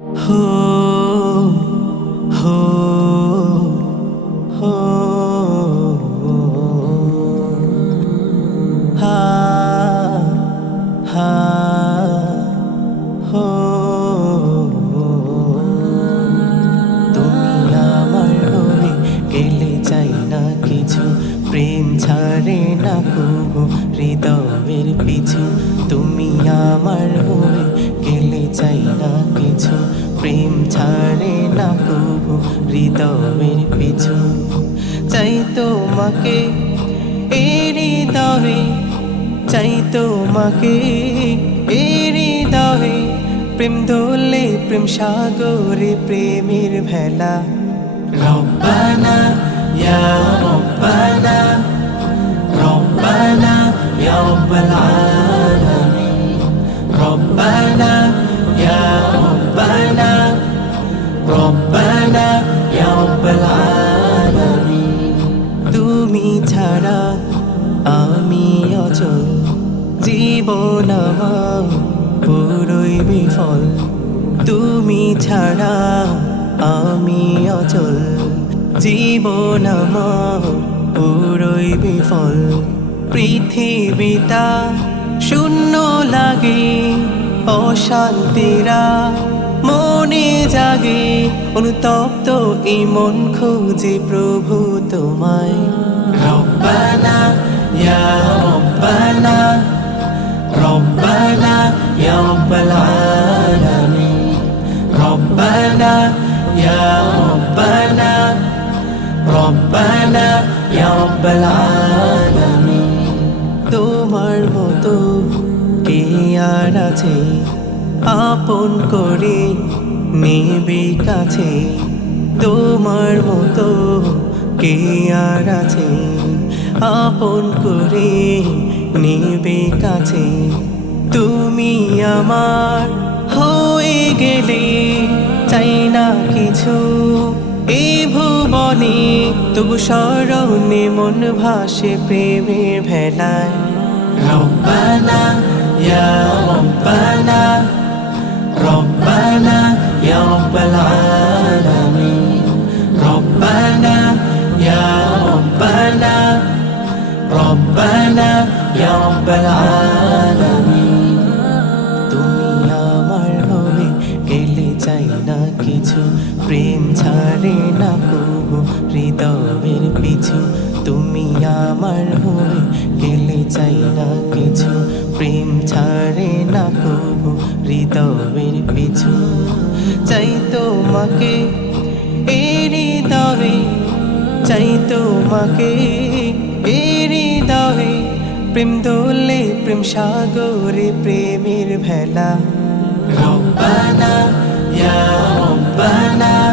হো হো হো হা হা হো। চাই না কিছু। প্রেম ছাড়ে না কবু হৃদয়ের পিছু। তুমি আমার হয়ে গেলে চাই না কিছু। প্রেম ছাড়ে না কবু হৃদয়ের পিছু। চাই তোমাকে এই হৃদয়ে, চাই তোমাকে এই হৃদয়ে। প্রেম দোলে প্রেম সাগরে, প্রেমের ভেলা। রব্বানা ইয়া রব্বানা রব্বানা ইয়া রব্বাল আলামিন রব্বানা ইয়া রব্বানা রব্বানা ইয়া রব্বাল আলামিন তুমি ছাড়া আমি অচল জীবন আমার পুরোই বিফল তুমি ছাড়া আমি অচল জীবন আমার পুরোই বিফল। পৃথিবীটা শূন্য লাগে, অশান্তিরা মনে জাগে। অনুতপ্ত এই মন খোঁজে প্রভু তোমায়। রব্বানা, ইয়া রব্বানা রব্বানা, ইয়া রব্বাল আলামিন। রব্বানা, ইয়া রব্বানা, ইয়া রব্বাল আলামিন। তোমার মতো কে আর আছে? আপন করে নেবে কাছে। তোমার মতো কে আর আছে? আপন করে নেবে কাছে। তুমি আমার হয়ে গেলে চাই না কিছু। এই ভুবনে তবু স্মরণে মন ভাসে প্রেমের ভেলায়। রব্বানা ইয়া রব্বানা রব্বানা ইয়া রব্বাল আলামিন। ইয়া রব্বানা রব্বানা ইয়া কিছু প্রেম ছাড়ে না কবু, হৃদয়ের পিছু। তুমি আমার হয়ে গেলে চাই না কিছু। প্রেম ছাড়ে না কবু, হৃদয়ের পিছু। চাই তোমাকে এই হৃদয়ে, চাই তোমাকে এই হৃদয়ে। প্রেম দোলে প্রেম সাগরে প্রেমের ভেলা। রব্বানা ইয়া রব্বানা